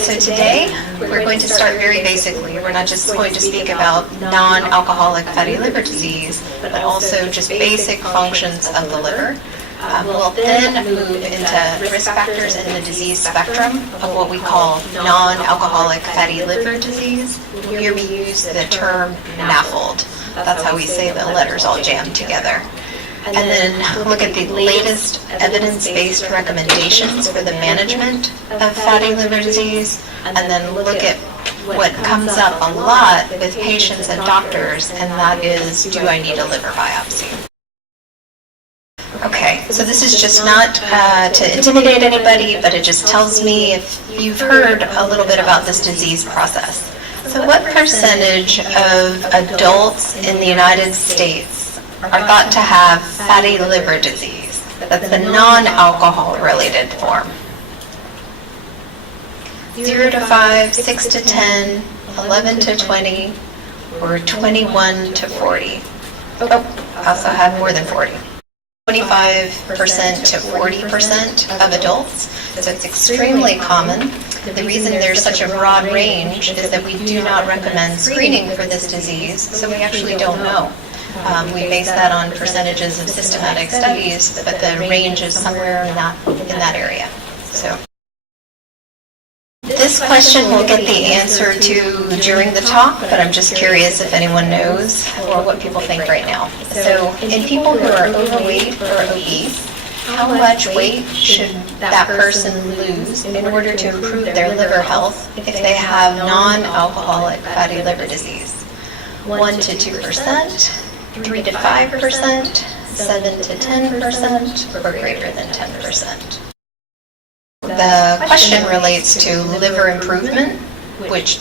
So today, we're going to start very basically. We're not just going to speak about non-alcoholic fatty liver disease, but also just basic functions of the liver. We'll then move into risk factors in the disease spectrum of what we call non-alcoholic fatty liver disease. Here we use the term NAFLD. That's how we say the letters all jammed together. And then look at the latest evidence-based recommendations for the management of fatty liver disease, and then look at what comes up a lot with patients and doctors, and that is, do I need a liver biopsy? Okay, so this is just not to intimidate anybody, but it just tells me if you've heard a little bit about this disease process. So what percentage of adults in the United States are thought to have fatty liver disease? That's the non-alcohol related form. 0 to 5, 6 to 10, 11 to 20, or 21 to 40. Oh, I also have more than 40. 25% to 40% of adults, so it's extremely common. The reason there's such a broad range is that we do not recommend screening for this disease, so we actually don't know. We base that on percentages of systematic studies, but the range is somewhere in that area. So this question we'll get the answer to during the talk, but I'm just curious if anyone knows or what people think right now. So in people who are overweight or obese, how much weight should that person lose in order to improve their liver health if they have non-alcoholic fatty liver disease? 1 to 2%, 3 to 5%, 7 to 10%, or greater than 10%. The question relates to liver improvement, which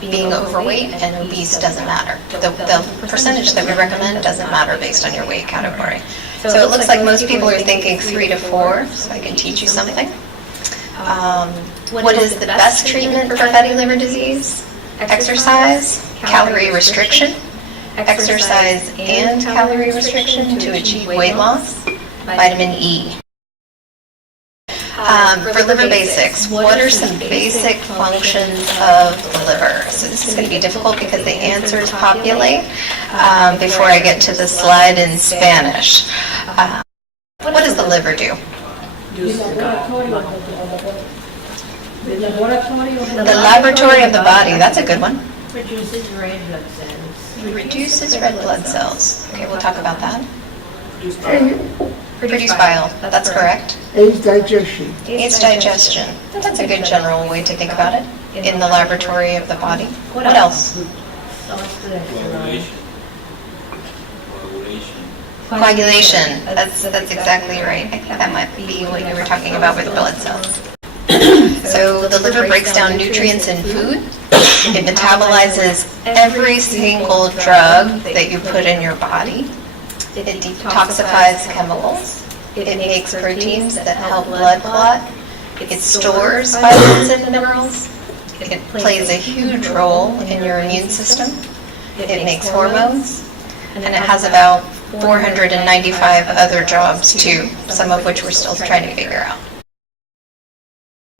being overweight and obese doesn't matter. The percentage that we recommend doesn't matter based on your weight category. So it looks like most people are thinking 3 to 4, so I can teach you something. What is the best treatment for fatty liver disease? Exercise, calorie restriction, exercise and calorie restriction to achieve weight loss, vitamin E. For liver basics, what are some basic functions of the liver? So this is going to be difficult because the answers populate before I get to the slide in Spanish. What does the liver do? The laboratory of the body, that's a good one. Reduces red blood cells. Reduces red blood cells. Okay, we'll talk about that. Produce bile, that's correct. Aids digestion. Aids digestion. That's a good general way to think about it. In the laboratory of the body. What else? Coagulation. That's exactly right. I think that might be what you were talking about with blood cells. So the liver breaks down nutrients in food. It metabolizes every single drug that you put in your body. It detoxifies chemicals. It makes proteins that help blood clot. It stores vitamins and minerals. It plays a huge role in your immune system. It makes hormones. And it has about 495 other jobs too, some of which we're still trying to figure out.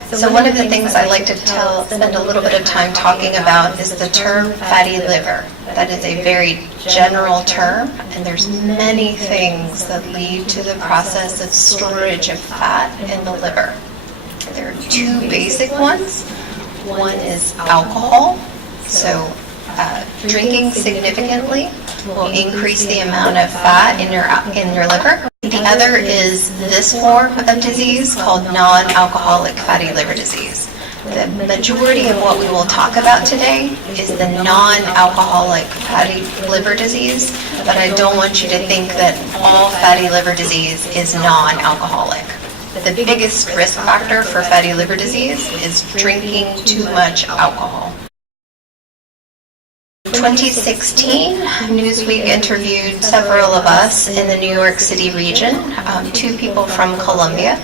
So one of the things I like to spend a little bit of time talking about is the term fatty liver. That is a very general term, and there's many things that lead to the process of storage of fat in the liver. There are two basic ones. One is alcohol. So drinking significantly will increase the amount of fat in your liver. The other is this form of disease called non-alcoholic fatty liver disease. The majority of what we will talk about today is the non-alcoholic fatty liver disease, but I don't want you to think that all fatty liver disease is non-alcoholic. The biggest risk factor for fatty liver disease is drinking too much alcohol. 2016, Newsweek interviewed several of us in the New York City region, 2 people from Colombia,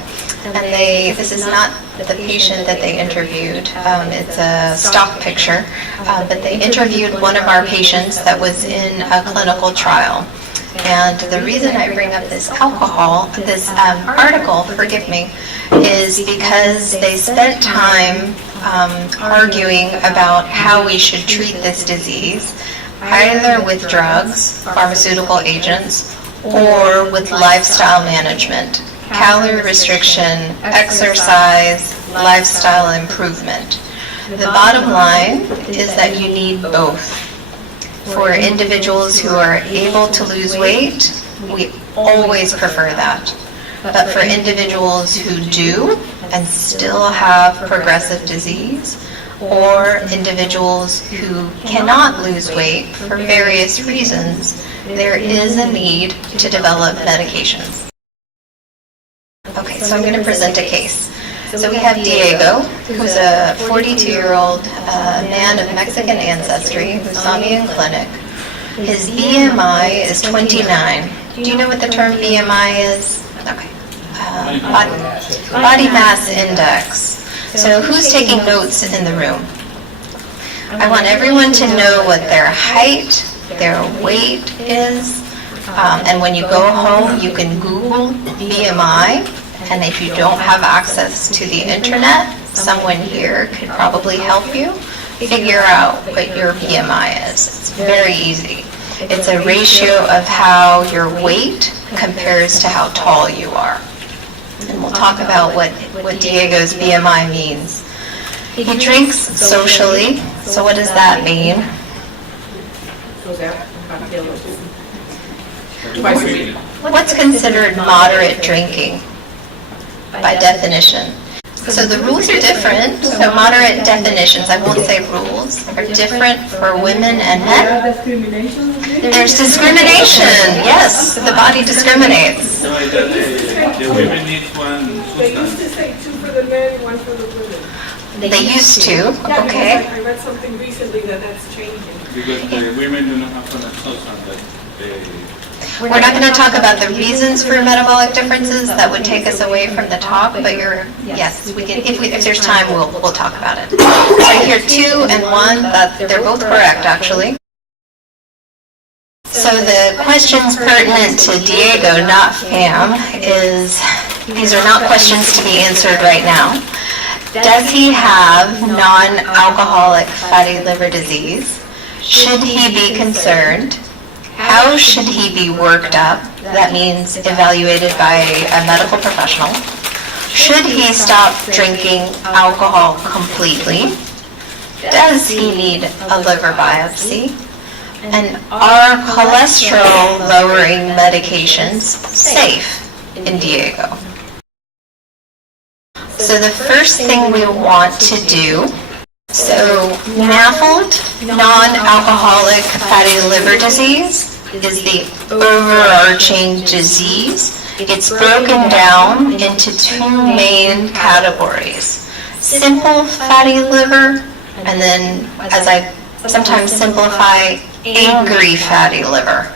and this is not the patient that they interviewed, it's a stock picture, but they interviewed one of our patients that was in a clinical trial. And the reason I bring up this article, forgive me, is because they spent time arguing about how we should treat this disease, either with drugs, pharmaceutical agents, or with lifestyle management, calorie restriction, exercise, lifestyle improvement. The bottom line is that you need both. For individuals who are able to lose weight, we always prefer that. But for individuals who do and still have progressive disease, or individuals who cannot lose weight for various reasons, there is a need to develop medications. Okay, so I'm going to present a case. So we have Diego, who's a 42-year-old man of Mexican ancestry who saw me in clinic. His BMI is 29. Do you know what the term BMI is? Okay. Body mass index. So who's taking notes in the room? I want everyone to know what their height, their weight is, and when you go home, you can Google BMI. And if you don't have access to the internet, someone here could probably help you figure out what your BMI is. It's very easy. It's a ratio of how your weight compares to how tall you are. And we'll talk about what Diego's BMI means. He drinks socially. So what does that mean? What's considered moderate drinking? By definition. So the rules are different. So moderate definitions, I won't say rules, are different for women and men. There's discrimination. Yes, the body discriminates. The women need one They used to say 2 for the men, 1 for the women. They used to, Yeah, okay. because I read something recently that's changing. because the women do not have an substance that they... We're not going to talk about the reasons for metabolic differences. That would take us away from the talk, but yes, we can, if there's time, we'll talk about it. So here, 2 and 1, they're both correct, actually. So the questions pertinent to Diego, not Pham, these are not questions to be answered right now. Does he have non-alcoholic fatty liver disease? Should he be concerned? How should he be worked up? That means evaluated by a medical professional. Should he stop drinking alcohol completely? Does he need a liver biopsy? And are cholesterol-lowering medications safe in Diego? So the first thing we want to do, so NAFLD, non-alcoholic fatty liver disease, is the overarching disease. It's broken down into 2 main categories. Simple fatty liver, and then, as I sometimes simplify, angry fatty liver.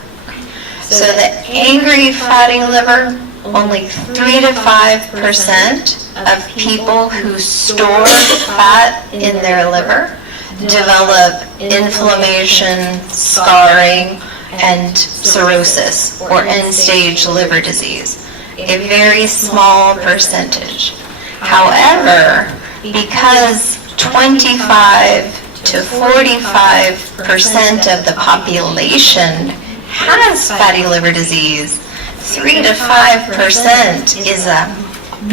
So the angry fatty liver, only 3 to 5% of people who store fat in their liver develop inflammation, scarring, and cirrhosis, or end-stage liver disease. A very small percentage. However, because 25 to 45% of the population has fatty liver disease, 3 to 5% is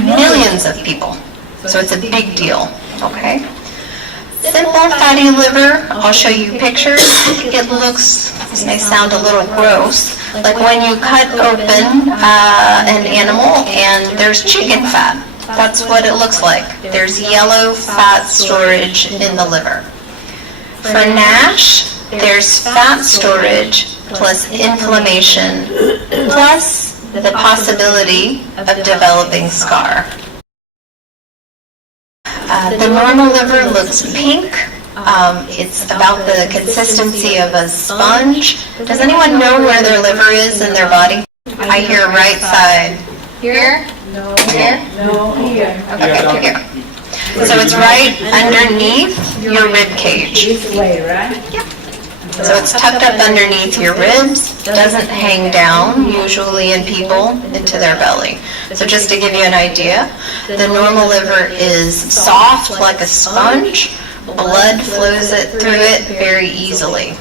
millions of people. So it's a big deal, okay? Simple fatty liver, I'll show you pictures. It looks, this may sound a little gross, like when you cut open an animal and there's chicken fat. That's what it looks like. There's yellow fat storage in the liver. For NASH, there's fat storage plus inflammation plus the possibility of developing scar. The normal liver looks pink. It's about the consistency of a sponge. Does anyone know where their liver is in their body? I hear right side. Here? No. Here? No, here. Okay, here. So it's right underneath your rib cage. This way, right? Yep. So it's tucked up underneath your ribs, doesn't hang down, usually in people, into their belly. So just to give you an idea, the normal liver is soft like a sponge. Blood flows through it very easily.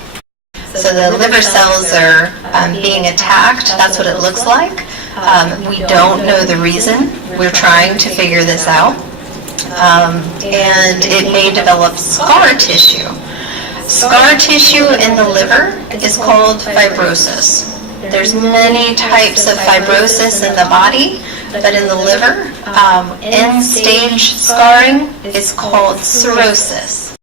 So the liver cells are being attacked. That's what it looks like. We don't know the reason. We're trying to figure this out. And it may develop scar tissue. Scar tissue in the liver is called fibrosis. There's many types of fibrosis in the body, but in the liver, end-stage scarring is called cirrhosis.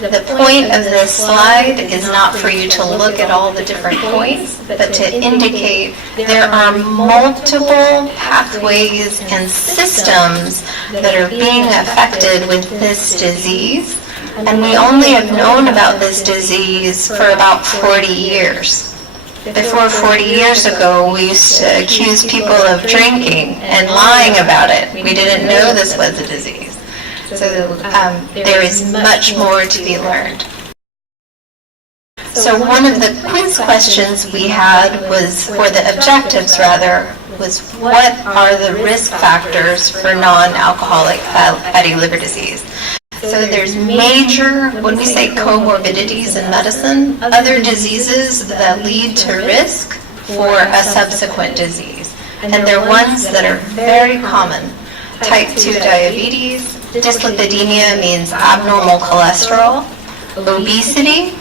The point of this slide is not for you to look at all the different points, but to indicate there are multiple pathways and systems that are being affected with this disease. And we only have known about this disease for about 40 years. Before 40 years ago, we used to accuse people of drinking and lying about it. We didn't know this was a disease. So there is much more to be learned. So one of the quiz questions we had was, or the objectives rather, was what are the risk factors for non-alcoholic fatty liver disease? So there's major, when we say comorbidities in medicine, other diseases that lead to risk for a subsequent disease. And they're ones that are very common. Type 2 diabetes, dyslipidemia means abnormal cholesterol, obesity,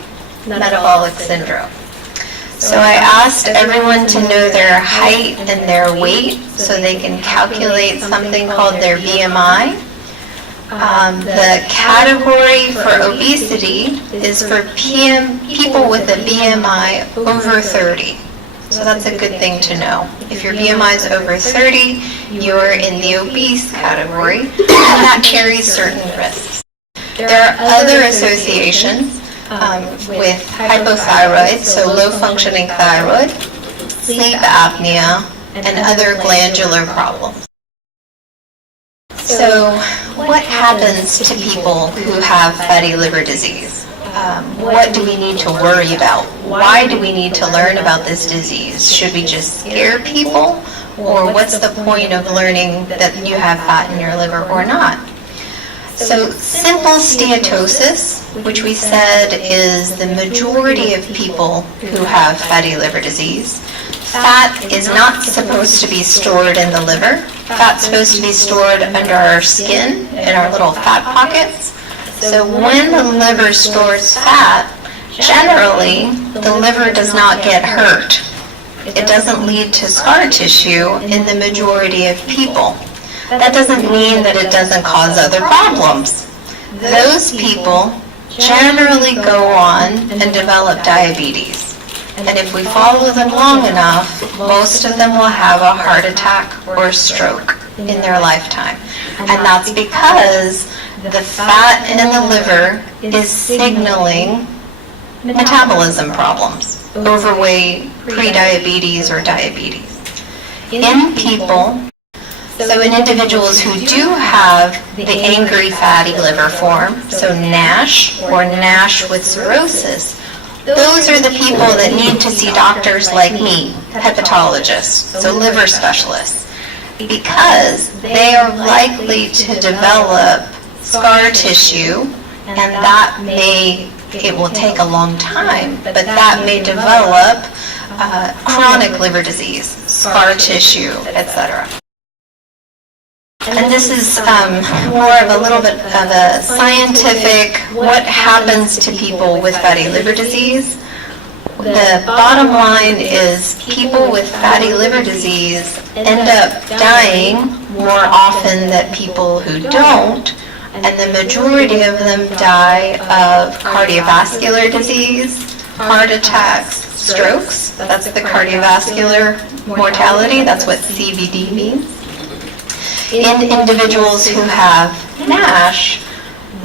metabolic syndrome. So I asked everyone to know their height and their weight so they can calculate something called their BMI. The category for obesity is for people with a BMI over 30. So that's a good thing to know. If your BMI is over 30, you're in the obese category, and that carries certain risks. There are other associations with hypothyroid, so low-functioning thyroid, sleep apnea, and other glandular problems. So what happens to people who have fatty liver disease? What do we need to worry about? Why do we need to learn about this disease? Should we just scare people? Or what's the point of learning that you have fat in your liver or not? So simple steatosis, which we said is the majority of people who have fatty liver disease. Fat is not supposed to be stored in the liver. Fat's supposed to be stored under our skin, in our little fat pockets. So when the liver stores fat, generally the liver does not get hurt. It doesn't lead to scar tissue in the majority of people. That doesn't mean that it doesn't cause other problems. Those people generally go on and develop diabetes. And if we follow them long enough, most of them will have a heart attack or stroke in their lifetime. And that's because the fat in the liver is signaling metabolism problems, overweight, prediabetes, or diabetes. In people, so in individuals who do have the angry fatty liver form, so NASH or NASH with cirrhosis, those are the people that need to see doctors like me, hepatologists, so liver specialists, because they are likely to develop scar tissue, and that it will take a long time, but that may develop chronic liver disease, scar tissue, etc. And this is more of a little bit of a scientific, what happens to people with fatty liver disease. The bottom line is people with fatty liver disease end up dying more often than people who don't, and the majority of them die of cardiovascular disease, heart attacks, strokes. That's the cardiovascular mortality. That's what CVD means. In individuals who have NASH,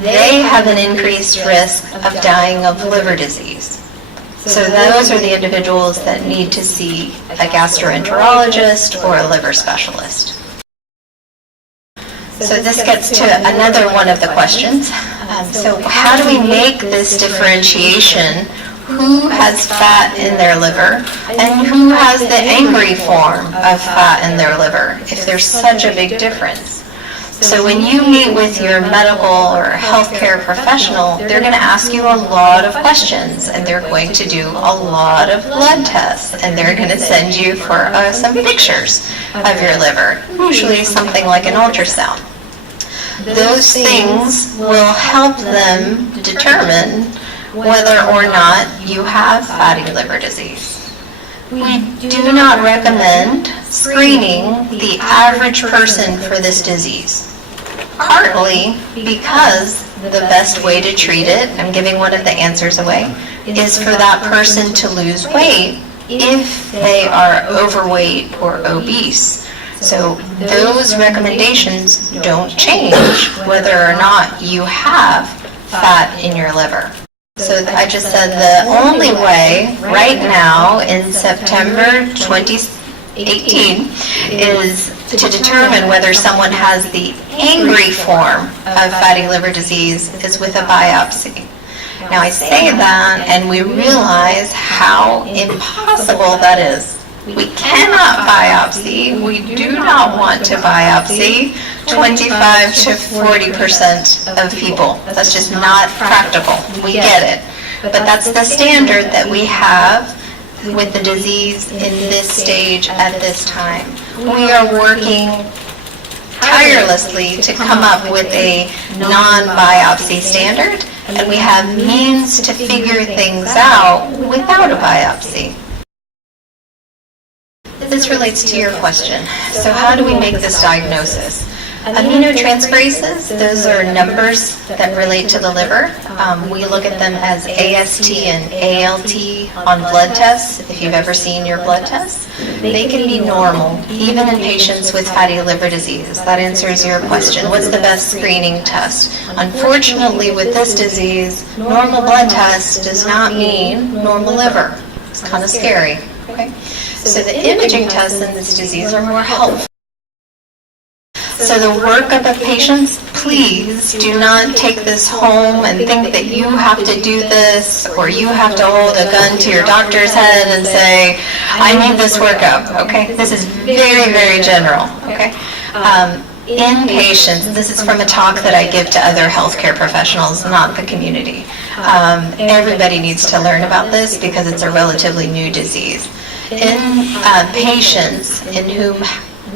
they have an increased risk of dying of liver disease. So those are the individuals that need to see a gastroenterologist or a liver specialist. So this gets to another one of the questions. So how do we make this differentiation? Who has fat in their liver and who has the angry form of fat in their liver, if there's such a big difference? So when you meet with your medical or healthcare professional, they're going to ask you a lot of questions, and they're going to do a lot of blood tests, and they're going to send you for some pictures of your liver, usually something like an ultrasound. Those things will help them determine whether or not you have fatty liver disease. We do not recommend screening the average person for this disease, partly because the best way to treat it, I'm giving one of the answers away, is for that person to lose weight if they are overweight or obese. So those recommendations don't change whether or not you have fat in your liver. So I just said the only way right now in September 2018 is to determine whether someone has the angry form of fatty liver disease is with a biopsy. Now I say that and we realize how impossible that is. We cannot biopsy, we do not want to biopsy 25 to 40% of people. That's just not practical. We get it. But that's the standard that we have with the disease in this stage at this time. We are working tirelessly to come up with a non-biopsy standard, and we have means to figure things out without a biopsy. This relates to your question. So how do we make this diagnosis? Aminotransferases, those are numbers that relate to the liver. We look at them as AST and ALT on blood tests, if you've ever seen your blood tests. They can be normal, even in patients with fatty liver disease. That answers your question. What's the best screening test? Unfortunately, with this disease, normal blood test does not mean normal liver. It's kind of scary. Okay? So the imaging tests in this disease are more helpful. So the workup of patients, please do not take this home and think that you have to do this or you have to hold a gun to your doctor's head and say, I need this workup, okay? This is very, very general, okay? In patients, this is from a talk that I give to other healthcare professionals, not the community. Everybody needs to learn about this because it's a relatively new disease. In patients in whom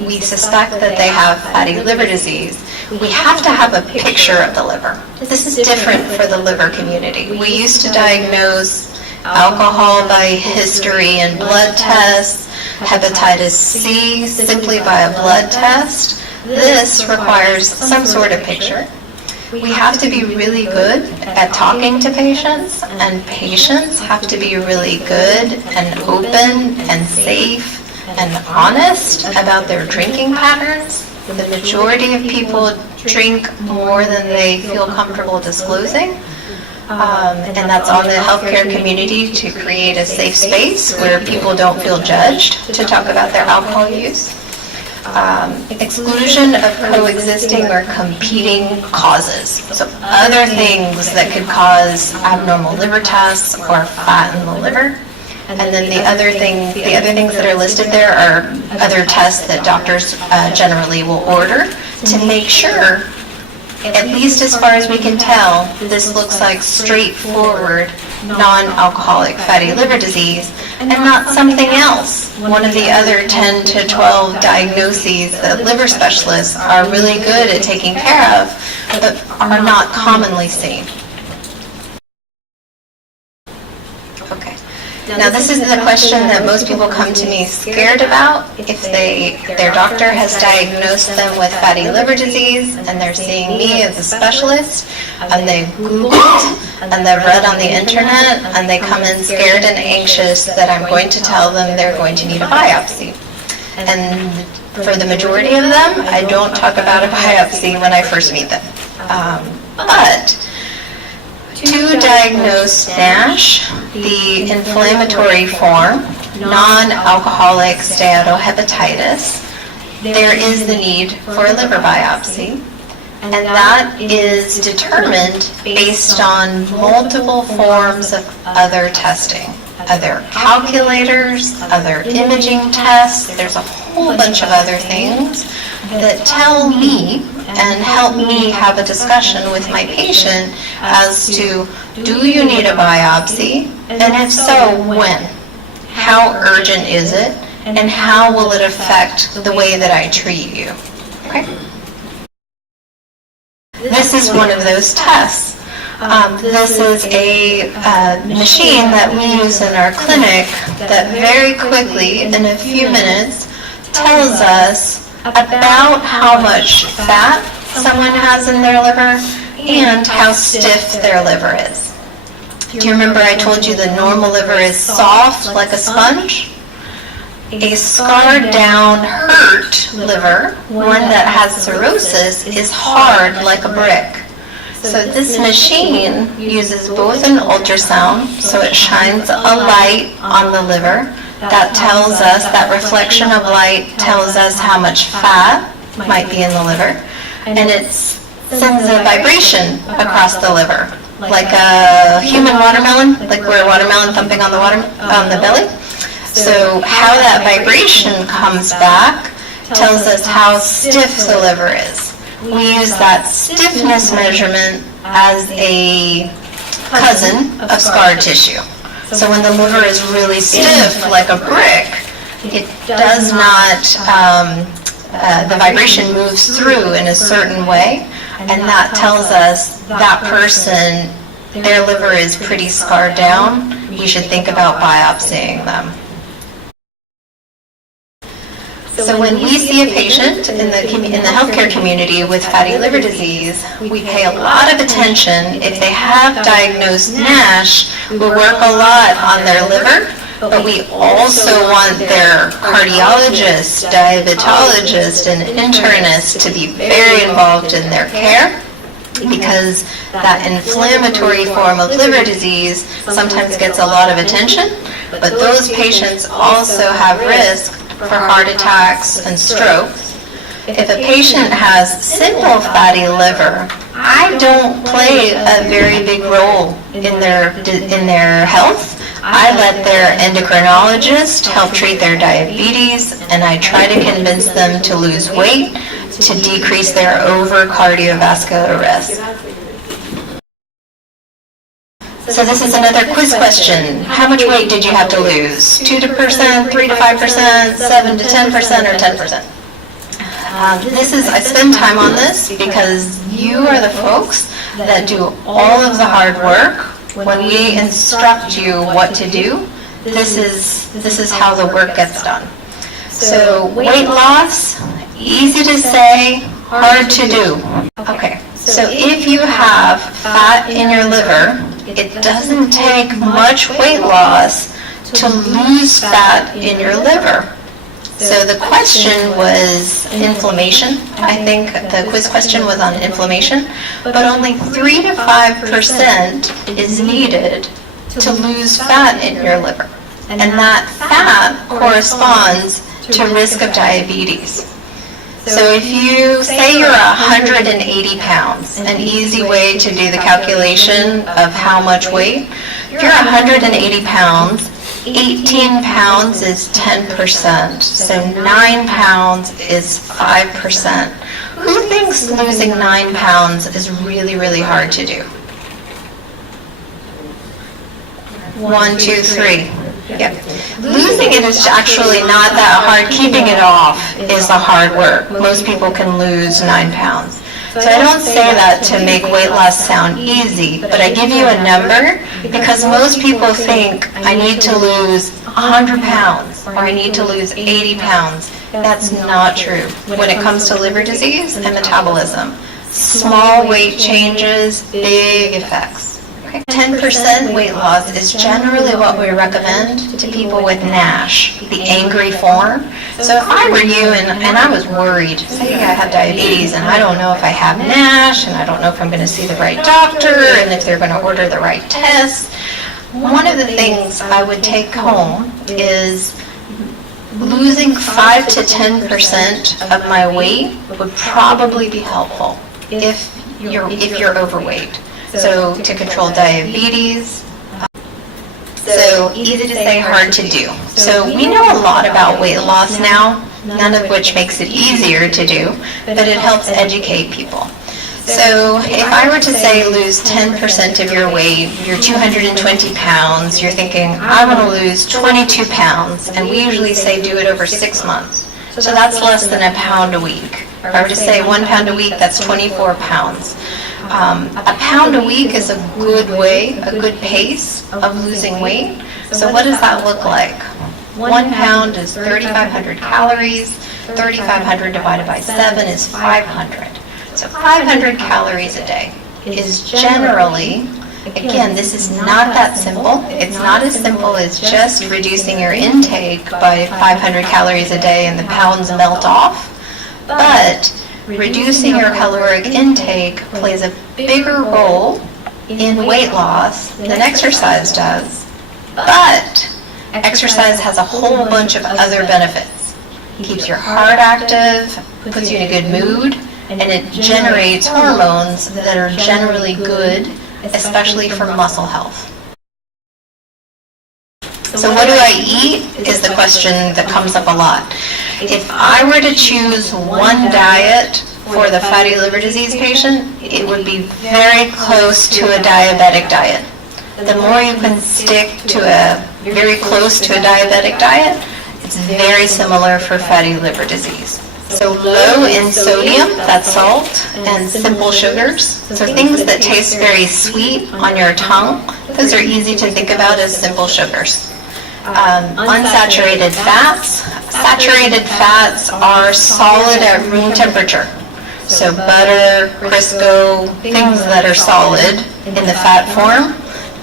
we suspect that they have fatty liver disease, we have to have a picture of the liver. This is different for the liver community. We used to diagnose alcohol by history and blood tests, hepatitis C simply by a blood test. This requires some sort of picture. We have to be really good at talking to patients, and patients have to be really good and open and safe and honest about their drinking patterns. The majority of people drink more than they feel comfortable disclosing. And that's on the healthcare community to create a safe space where people don't feel judged to talk about their alcohol use. Exclusion of coexisting or competing causes. So other things that could cause abnormal liver tests or fat in the liver. And then the other things that are listed there are other tests that doctors generally will order to make sure, at least as far as we can tell, this looks like straightforward non-alcoholic fatty liver disease and not something else. One of the other 10 to 12 diagnoses that liver specialists are really good at taking care of but are not commonly seen. Okay. Now this is the question that most people come to me scared about. If their doctor has diagnosed them with fatty liver disease and they're seeing me as a specialist and they've Googled and they've read on the internet and they come in scared and anxious that I'm going to tell them they're going to need a biopsy. And for the majority of them, I don't talk about a biopsy when I first meet them. But to diagnose NASH, the inflammatory form, non-alcoholic steatohepatitis, there is the need for a liver biopsy. And that is determined based on multiple forms of other testing, other calculators, other imaging tests. There's a whole bunch of other things that tell me and help me have a discussion with my patient as to, do you need a biopsy? And if so, when? How urgent is it? And how will it affect the way that I treat you? Okay? This is one of those tests. This is a machine that we use in our clinic that very quickly, in a few minutes, tells us about how much fat someone has in their liver and how stiff their liver is. Do you remember I told you the normal liver is soft like a sponge? A scarred down, hurt liver, one that has cirrhosis, is hard like a brick. So this machine uses both an ultrasound, so it shines a light on the liver. That tells us, that reflection of light tells us how much fat might be in the liver. And it sends a vibration across the liver, like a human watermelon, like we're a watermelon thumping on the belly. So how that vibration comes back tells us how stiff the liver is. We use that stiffness measurement as a cousin of scar tissue. So when the liver is really stiff like a brick, it does not, the vibration moves through in a certain way, and that tells us that person, their liver is pretty scarred down. We should think about biopsying them. So when we see a patient in the healthcare community with fatty liver disease, we pay a lot of attention. If they have diagnosed NASH, we work a lot on their liver, but we also want their cardiologist, diabetologist, and internist to be very involved in their care, because that inflammatory form of liver disease sometimes gets a lot of attention, but those patients also have risk for heart attacks and strokes. If a patient has simple fatty liver, I don't play a very big role in their health. I let their endocrinologist help treat their diabetes, and I try to convince them to lose weight to decrease their over cardiovascular risk. So this is another quiz question. How much weight did you have to lose? 2%, 3 to 5%, 7 to 10%, or 10%? I spend time on this because you are the folks that do all of the hard work. When we instruct you what to do, this is how the work gets done. So weight loss, easy to say, hard to do. Okay, so if you have fat in your liver, it doesn't take much weight loss to lose fat in your liver. So the question was inflammation. I think the quiz question was on inflammation, but only 3 to 5% is needed to lose fat in your liver. And that fat corresponds to risk of diabetes. So if you say you're 180 pounds, an easy way to do the calculation of how much weight, if you're 180 pounds, 18 pounds is 10%, so 9 pounds is 5%. Who thinks losing 9 pounds is really, really hard to do? 1, 2, 3. Yep. Losing it is actually not that hard. Keeping it off is the hard work. Most people can lose 9 pounds. So I don't say that to make weight loss sound easy, but I give you a number because most people think I need to lose 100 pounds or I need to lose 80 pounds. That's not true when it comes to liver disease and metabolism. Small weight changes, big effects. 10% weight loss is generally what we recommend to people with NASH, the angry form. So if I were you and I was worried, say I have diabetes and I don't know if I have NASH and I don't know if I'm going to see the right doctor and if they're going to order the right test, one of the things I would take home is losing 5 to 10% of my weight would probably be helpful. if you're overweight. So to control diabetes. So easy to say, hard to do. So we know a lot about weight loss now, none of which makes it easier to do, but it helps educate people. So if I were to say lose 10% of your weight, you're 220 pounds, you're thinking, I want to lose 22 pounds, and we usually say do it over 6 months. So that's less than a pound a week. If I were to say 1 pound a week, that's 24 pounds. A pound a week is a good way, a good pace of losing weight. So what does that look like? 1 pound is 3,500 calories. 3,500 divided by 7 is 500. So 500 calories a day is generally, again, this is not that simple. It's not as simple as just reducing your intake by 500 calories a day and the pounds melt off. But reducing your caloric intake plays a bigger role in weight loss than exercise does. But exercise has a whole bunch of other benefits. It keeps your heart active, puts you in a good mood, and it generates hormones that are generally good, especially for muscle health. So what do I eat is the question that comes up a lot. If I were to choose one diet for the fatty liver disease patient, it would be very close to a diabetic diet. The more you can stick to a very close to a diabetic diet, it's very similar for fatty liver disease. So low in sodium, that's salt, and simple sugars. So things that taste very sweet on your tongue, those are easy to think about as simple sugars. Unsaturated fats. Saturated fats are solid at room temperature. So butter, Crisco, things that are solid in the fat form,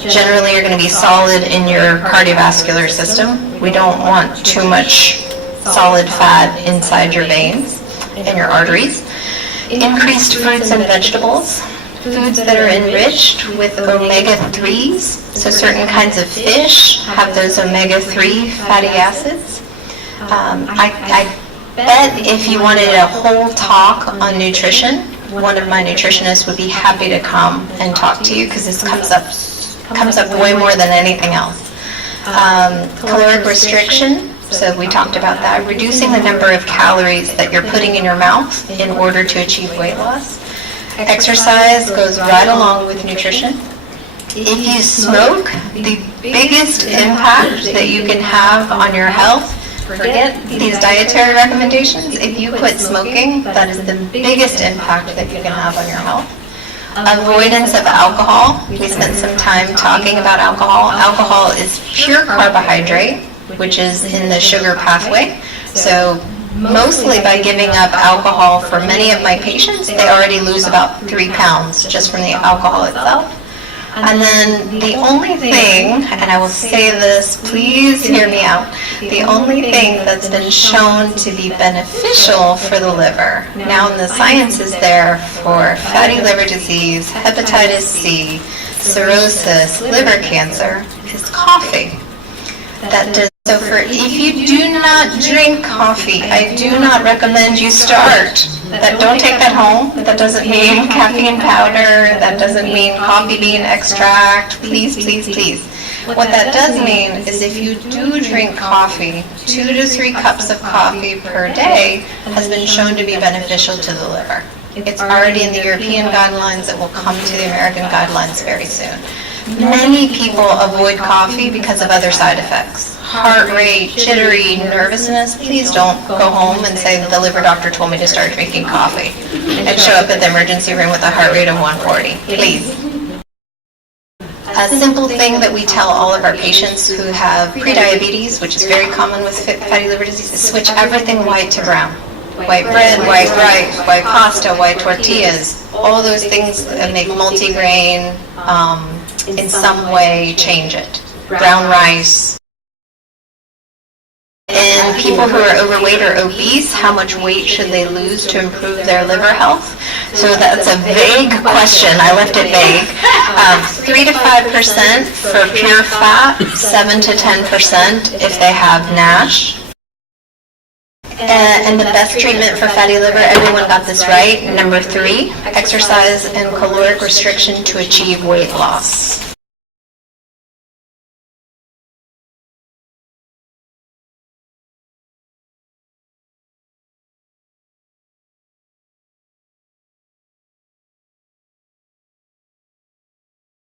generally are going to be solid in your cardiovascular system. We don't want too much solid fat inside your veins and your arteries. Increased fruits and vegetables. Foods that are enriched with omega-3s, so certain kinds of fish have those omega-3 fatty acids. I bet if you wanted a whole talk on nutrition, one of my nutritionists would be happy to come and talk to you because this comes up way more than anything else. Caloric restriction, so we talked about that, reducing the number of calories that you're putting in your mouth in order to achieve weight loss. Exercise goes right along with nutrition. If you smoke, the biggest impact that you can have on your health, forget these dietary recommendations, if you quit smoking, that is the biggest impact that you can have on your health. Avoidance of alcohol. We spent some time talking about alcohol. Alcohol is pure carbohydrate, which is in the sugar pathway. So mostly by giving up alcohol for many of my patients, they already lose about 3 pounds just from the alcohol itself. And then the only thing, and I will say this, please hear me out, the only thing that's been shown to be beneficial for the liver, now the science is there for fatty liver disease, hepatitis C, cirrhosis, liver cancer, is coffee. So if you do not drink coffee, I do not recommend you start. Don't take that home. That doesn't mean caffeine powder. That doesn't mean coffee bean extract. Please, please, please. What that does mean is if you do drink coffee, 2 to 3 cups of coffee per day has been shown to be beneficial to the liver. It's already in the European guidelines. It will come to the American guidelines very soon. Many people avoid coffee because of other side effects. Heart rate, jittery, nervousness. Please don't go home and say the liver doctor told me to start drinking coffee and show up at the emergency room with a heart rate of 140. Please. A simple thing that we tell all of our patients who have prediabetes, which is very common with fatty liver disease, is switch everything white to brown. White bread, white rice, white pasta, white tortillas, all those things that make multigrain in some way change it. Brown rice. And people who are overweight or obese, how much weight should they lose to improve their liver health? So that's a vague question. I left it vague. 3 to 5% for pure fat, 7 to 10% if they have NASH. And the best treatment for fatty liver, everyone got this right. Number 3, exercise and caloric restriction to achieve weight loss.